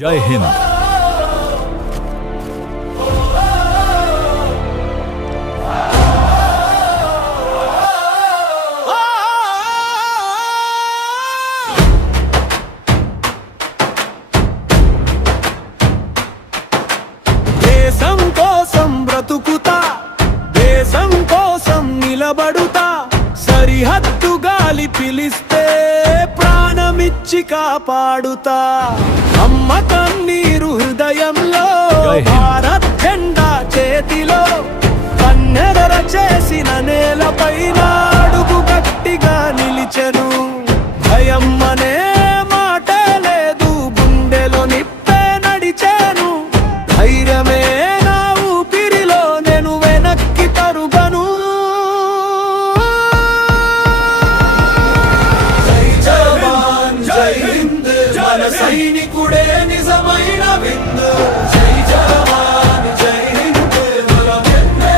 జై హింద్. దేశం కోసం బ్రతుకుతా, దేశం కోసం నిలబడుతా, సరిహద్దు గాలి పిలిస్తే ప్రాణమిచ్చి కాపాడుతా. అమ్మ కన్నీరు హృదయంలో, భారత్ జెండా చేతిలో, కన్నెదర చేసిన నేలపైన అడుగు గట్టిగా నిలిచెను. భయం అనే మాటే లేదు, గుండెలో నిప్పే నడిచాను. ధైర్యమే నా ఊపిరిలో, నేను వెనక్కి తరుగను. జై జవాన్ జై హింద్, మన సైనికుడే నిజమైన విందు. జై జవాన్ జై హింద్, మన వెన్నే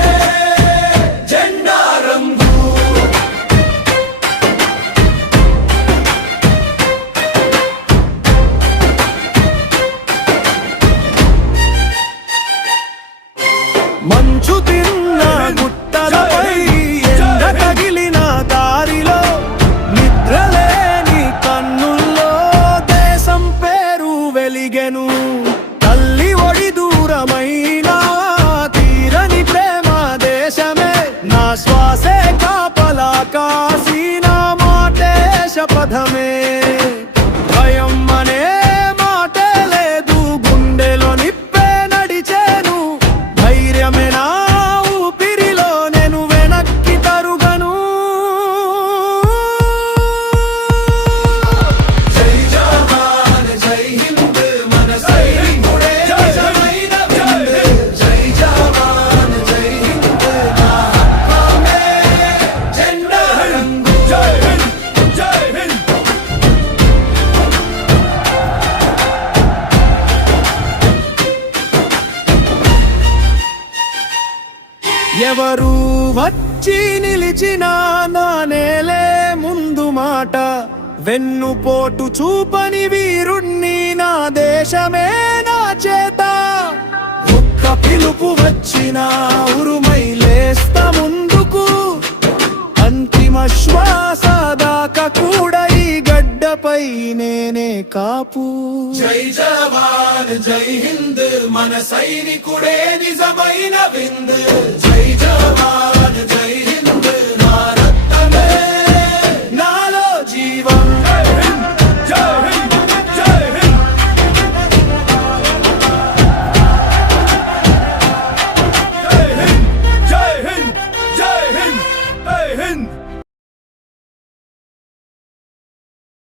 జెండా రంగు. మంచు తిన్న గుట్టలపై, ఎండ తగిలిన దారిలో, నిద్రలేని కన్నుల్లో దేశం పేరు వెలిగెను. తల్లి ఒడి దూరమైన తీరని ప్రేమ దేశమే, నా శ్వాసే కాపలా కాసి, నా మాటే శపథమే. భయం అనే మాటే లేదు, గుండెలో నిప్పే నడిచేను. ధైర్యమే నా ఊపిరిలో, నేను వెనక్కి తరుగను. జై జవాన్ జై హింద్, మన సైనికుడే నిజమైన విందు. జై జవాన్ జై హింద్, నా ఆత్మమే జెండా రంగు. జై హింద్ జై హింద్. ఎవరు వచ్చి నిలిచినా నా నేలే ముందు మాట. వెన్నుపోటు చూపని వీరుణ్ణి, నా దేశమే నా చేత. ఒక్క పిలుపు వచ్చినా ఉరుమై లేస్తా ముందుకు. అంతిమ శ్వాస దాకా కూడా ఈ గడ్డపై నేనే కాపు. జై జవాన్ జై హింద్, మన సైనికుడే నిజమైన విందు. జై జవాన్ జై హింద్.